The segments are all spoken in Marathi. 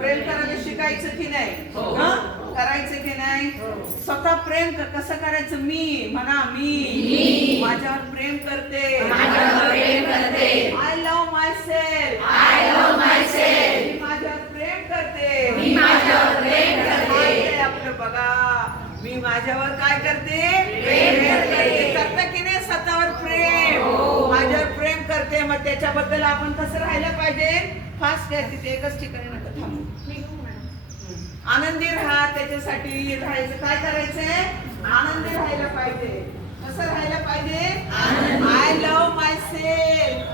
प्रेम करायला शिकायचं की नाही? करायचं की नाही? स्वतः प्रेम कसं करायचं? मी म्हणा, मी माझ्यावर प्रेम करते. I love myself. मी माझ्यावर प्रेम करते. आपलं बघा, मी माझ्यावर काय करते? करते की नाही स्वतःवर प्रेम? माझ्यावर प्रेम करते. मग त्याच्याबद्दल आपण कसं राहायला पाहिजे? फास्ट आहे, तिथे एकच ठिकाणी नका थांबू. आनंदी राहा. त्याच्यासाठी राहायचं, काय करायचंय? आनंदी राहायला पाहिजे. कसं राहायला पाहिजे? I love my self.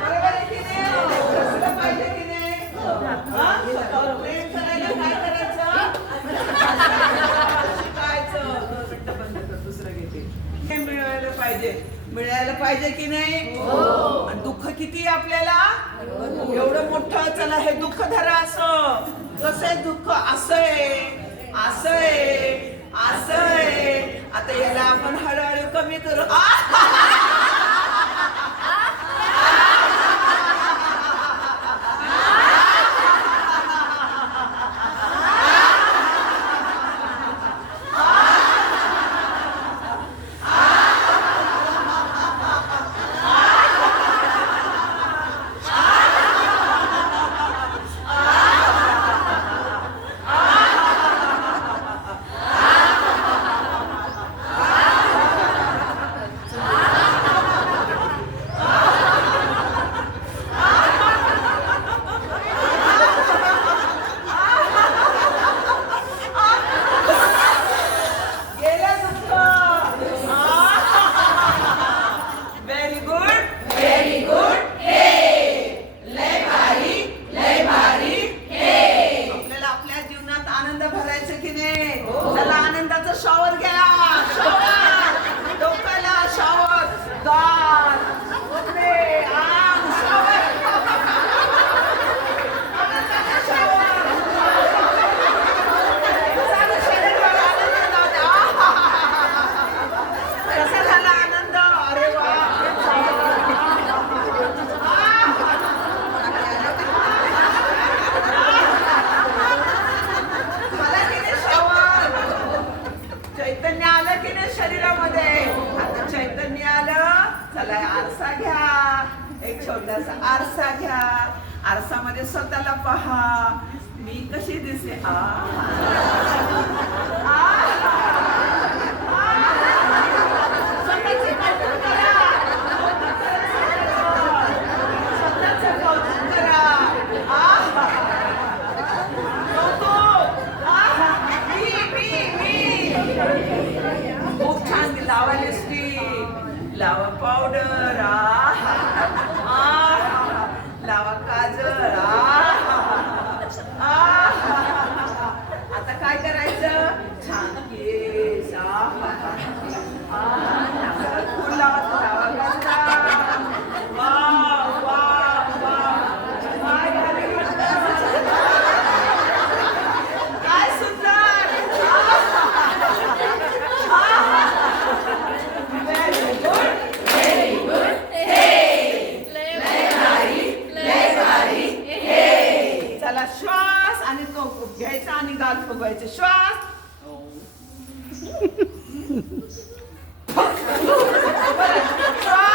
बरोबर आहे की नाही? कसलं पाहिजे की नाही? स्वतःवर प्रेम करायला काय करायचं? मिळायला पाहिजे की नाही? दुःख किती आपल्याला? एवढं मोठं. चला हे दुःख धरा. असं कसं आहे दुःख? असं आहे. आता याला आपण हळूहळू कमी करू. शॉवर घ्या. डोक्याला शॉवर. कसा झाला आनंद? अरे वा. चैतन्य आलं की नाही शरीरामध्ये? आता चैतन्य आलं. चला आरसा घ्या. एक छोटासा आरसा घ्या. आरसामध्ये स्वतःला पहा. मी कशी दिसते? खूप छान. लावा लिपस्टिक, लावा पावडर, लावा काजळ. आता काय करायचं? छान केस. फुल लावा गंधा. काय सुंदर. चला श्वास आणि तो घ्यायचा आणि गाल फुगवायचे. श्वास. श्वास.